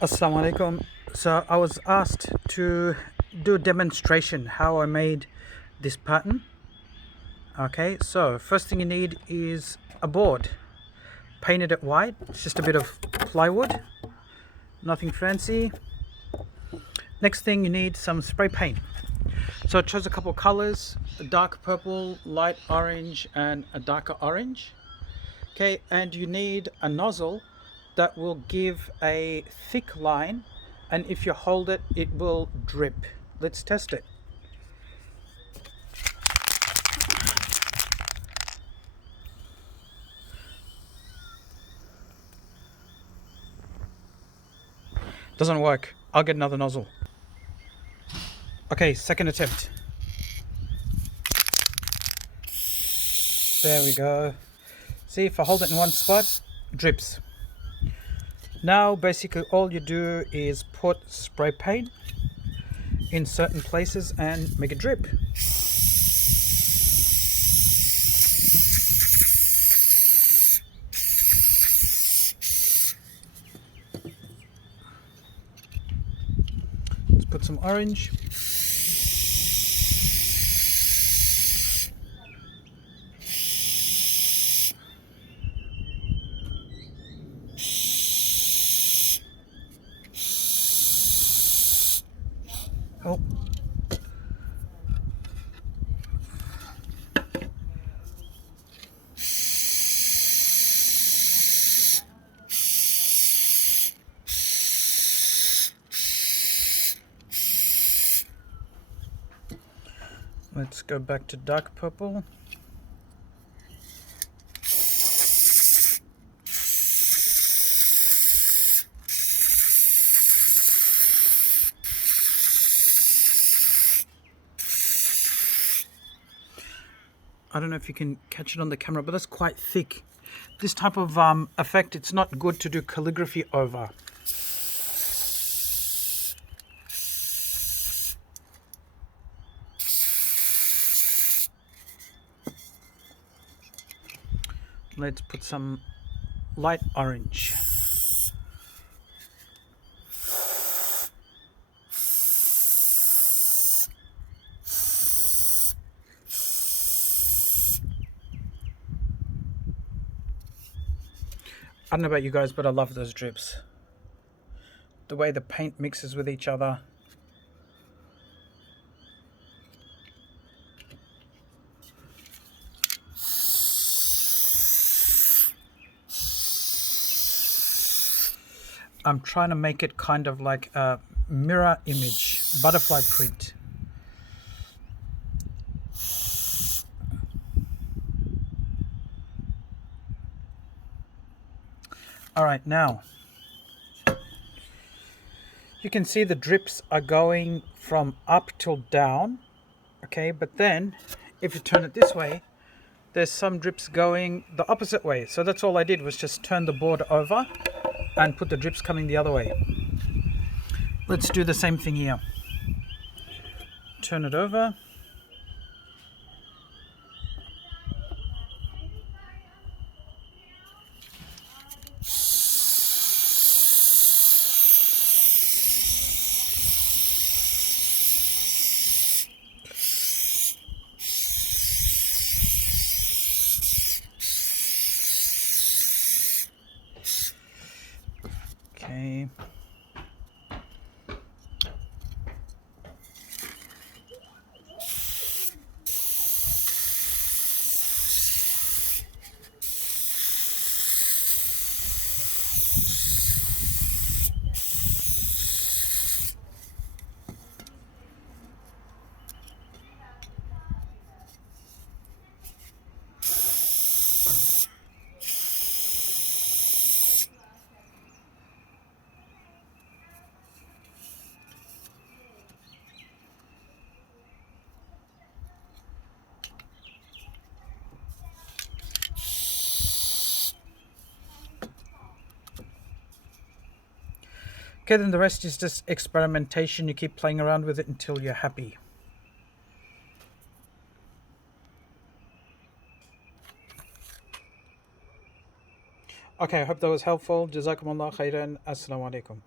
Assalamu alaikum. So I was asked to do a demonstration how I made this pattern. Okay, so first thing you need is a board. Painted it white. It's just a bit of plywood. Nothing fancy. Next thing you need some spray paint. So I chose a couple of colors, a dark purple, light orange, and a darker orange. Okay, and you need a nozzle that will give a thick line, and if you hold it, it will drip. Let's test it. Doesn't work. I'll get another nozzle. Okay, second attempt. There we go. See, if I hold it in one spot, drips. Now basically all you do is put spray paint in certain places and make it drip. Let's put some orange. Oh. Let's go back to dark purple. I don't know if you can catch it on the camera, but that's quite thick. This type of effect, it's not good to do calligraphy over. Let's put some light orange. I don't know about you guys, but I love those drips. The way the paint mixes with each other. I'm trying to make it kind of like a mirror image, butterfly print. All right, now you can see the drips are going from up till down, okay? But then if you turn it this way, there's some drips going the opposite way. So that's all I did was just turn the board over and put the drips coming the other way. Let's do the same thing here. Turn it over. Okay. Okay, then the rest is just experimentation. You keep playing around with it until you're happy. Okay, I hope that was helpful. Jazakumullah khairan. Assalamu alaikum.